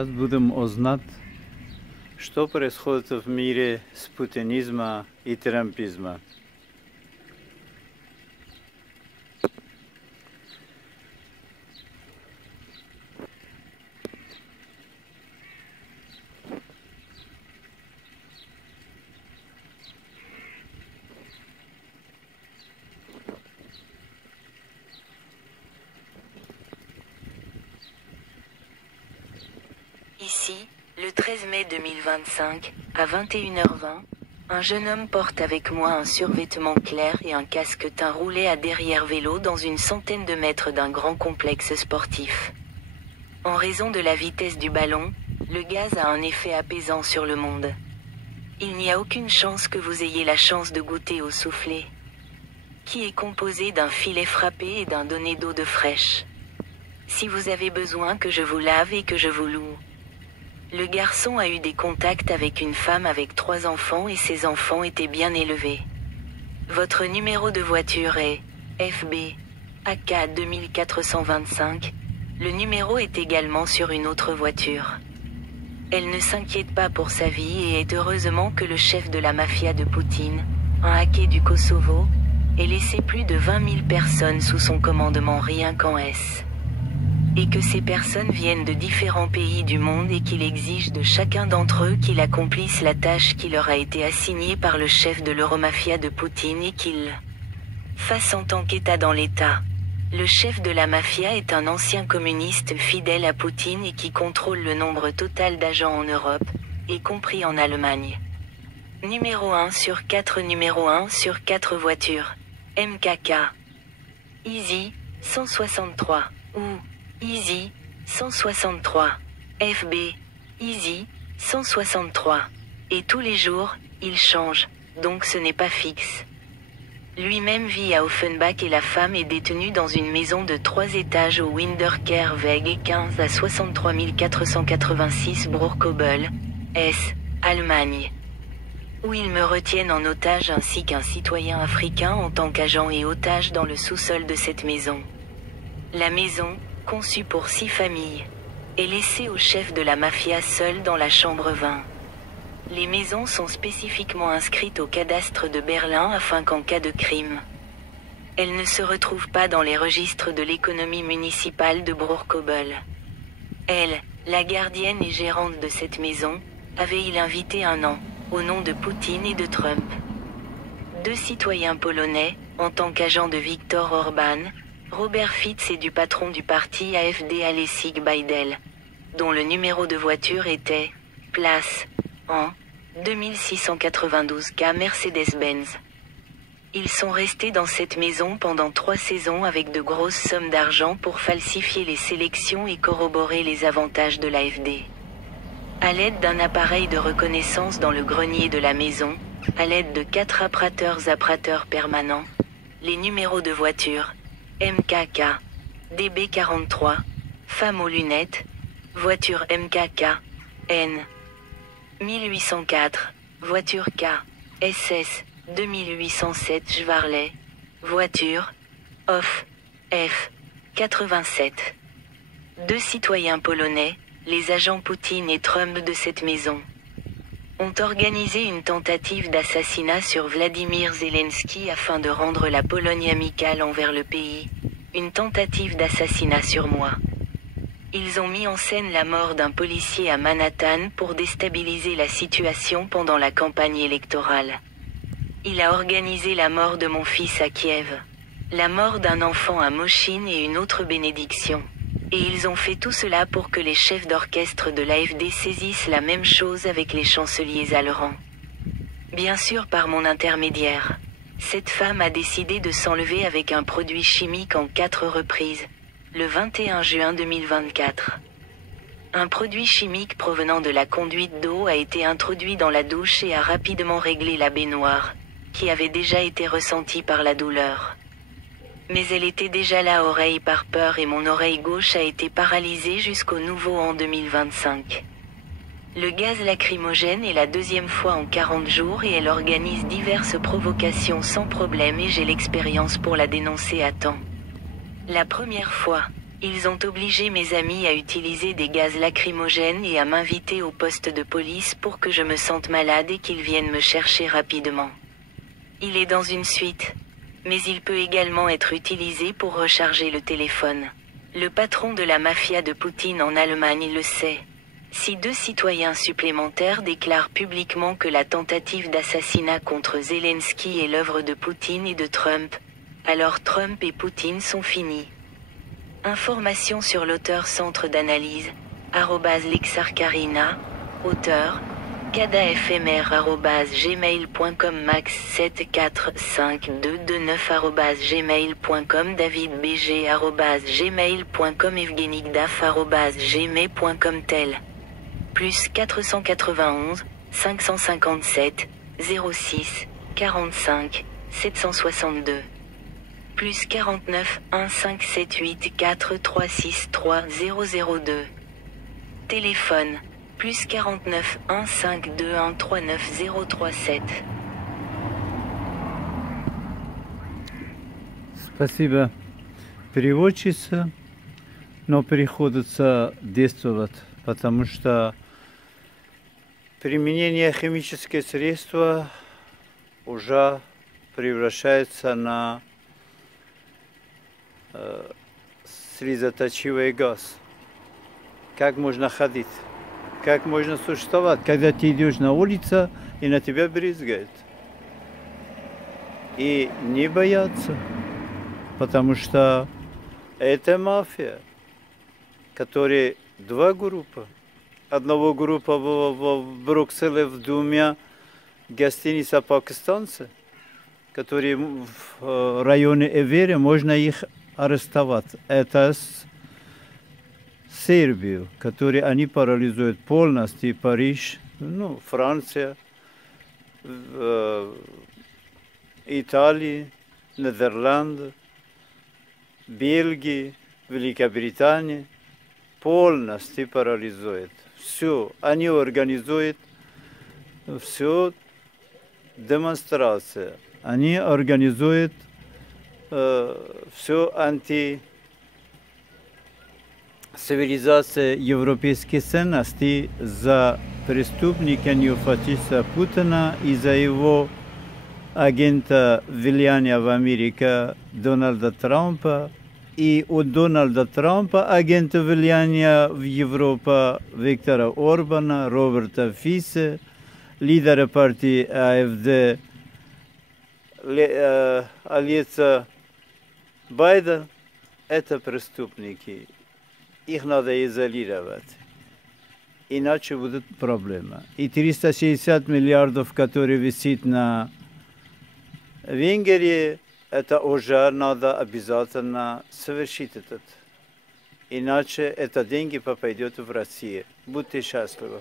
Будем узнать, что происходит в мире с путинизма и трампизма. Ici, le 13 mai 2025, à 21h20, un jeune homme porte avec moi un survêtement clair et un casque teint roulé à derrière vélo dans une centaine de mètres d'un grand complexe sportif. En raison de la vitesse du ballon, le gaz a un effet apaisant sur le monde. Il n'y a aucune chance que vous ayez la chance de goûter au soufflé, qui est composé d'un filet frappé et d'un donné d'eau de fraîche. Si vous avez besoin que je vous lave et que je vous loue. Le garçon a eu des contacts avec une femme avec 3 enfants et ses enfants étaient bien élevés. Votre numéro de voiture est FB AK 2425. Le numéro est également sur une autre voiture. Elle ne s'inquiète pas pour sa vie et est heureusement que le chef de la mafia de Poutine, un hacké du Kosovo, ait laissé plus de 20 000 personnes sous son commandement rien qu'en S. Et que ces personnes viennent de différents pays du monde et qu'il exige de chacun d'entre eux qu'ils accomplissent la tâche qui leur a été assignée par le chef de l'Euromafia de Poutine et qu'ils fassent en tant qu'État dans l'État. Le chef de la mafia est un ancien communiste fidèle à Poutine et qui contrôle le nombre total d'agents en Europe, y compris en Allemagne. Numéro 1 sur 4 Numéro 1 sur 4 voitures. MKK. Easy, 163. Ou Easy, 163. FB, Easy, 163. Et tous les jours, il change, donc ce n'est pas fixe. Lui-même vit à Offenbach et la femme est détenue dans une maison de 3 étages au Winterkehrweg 15 à 63 486 Bruchkobel, S, Allemagne. Où ils me retiennent en otage ainsi qu'un citoyen africain en tant qu'agent et otage dans le sous-sol de cette maison. La maison, conçue pour 6 familles, est laissée au chef de la mafia seul dans la chambre 20. Les maisons sont spécifiquement inscrites au cadastre de Berlin afin qu'en cas de crime, elles ne se retrouvent pas dans les registres de l'économie municipale de Bruchkobel. Elle, la gardienne et gérante de cette maison, avait-il invité un an, au nom de Poutine et de Trump. 2 citoyens polonais, en tant qu'agents de Viktor Orban, Robert Fitz et du patron du parti AfD Alessig Baidel, dont le numéro de voiture était place en 2692K Mercedes-Benz. Ils sont restés dans cette maison pendant 3 saisons avec de grosses sommes d'argent pour falsifier les sélections et corroborer les avantages de l'AfD. À l'aide d'un appareil de reconnaissance dans le grenier de la maison, à l'aide de 4 apprateurs permanents, les numéros de voiture MKK, DB43, femme aux lunettes, voiture MKK, N. 1804, voiture K, SS, 2807 Schwarley, voiture, OFF, F, 87. 2 citoyens polonais, les agents Poutine et Trump de cette maison, ont organisé une tentative d'assassinat sur Vladimir Zelensky afin de rendre la Pologne amicale envers le pays, une tentative d'assassinat sur moi. Ils ont mis en scène la mort d'un policier à Manhattan pour déstabiliser la situation pendant la campagne électorale. Il a organisé la mort de mon fils à Kiev, la mort d'un enfant à Moshine et une autre bénédiction. Et ils ont fait tout cela pour que les chefs d'orchestre de l'AfD saisissent la même chose avec les chanceliers allemands. Bien sûr par mon intermédiaire. Cette femme a décidé de s'enlever avec un produit chimique en 4 reprises, le 21 juin 2024. Un produit chimique provenant de la conduite d'eau a été introduit dans la douche et a rapidement réglé la baignoire, qui avait déjà été ressentie par la douleur. Mais elle était déjà là oreille par peur et mon oreille gauche a été paralysée jusqu'au nouveau en 2025. Le gaz lacrymogène est la 2e fois en 40 jours et elle organise diverses provocations sans problème et j'ai l'expérience pour la dénoncer à temps. La première fois, Ils ont obligé mes amis à utiliser des gaz lacrymogènes et à m'inviter au poste de police pour que je me sente malade et qu'ils viennent me chercher rapidement. Il est dans une suite. Mais il peut également être utilisé pour recharger le téléphone. Le patron de la mafia de Poutine en Allemagne le sait. Si 2 citoyens supplémentaires déclarent publiquement que la tentative d'assassinat contre Zelensky est l'œuvre de Poutine et de Trump, alors Trump et Poutine sont finis. Informations sur l'auteur centre d'analyse, @lexarcarina, auteur, cadafmr@gmail.com max7452229@gmail.com davidbg@gmail.com evgenigdaf@gmail.com tel plus 491 557 06 45 762 plus 49 1578 4363 002 Téléphone plus 49 1521 39037. Спасибо, переводчица, но приходится действовать, потому что применение химических средств уже превращается на слезоточивый газ. Как можно ходить? Как можно существовать, когда ты идешь на улицу и на тебя брызгают? И не бояться, потому что это мафия, которая 2 группы. Одного группа в Брюсселе в Думе гостиница пакистанцы, которые в районе Эвери, можно их арестовать. Это Сербию, которые они парализуют полностью, Париж, Франция, Италия, Нидерланды, Бельгия, Великобритания, полностью парализует. Все, они организуют все демонстрации, они организуют все антицивилизация европейских ценностей за преступника неофашиста Путина и за его агента влияния в Америке Дональда Трампа, и у Дональда Трампа агента влияния в Европе Виктора Орбана, Роберта Фиса, лидера партии АФД Алица Байден. Это преступники. Их надо изолировать. Иначе будут проблемы. И 360 миллиардов, которые висят на Венгрии, это уже надо обязательно совершить этот. Иначе это деньги попадет в Россию. Будьте счастливы.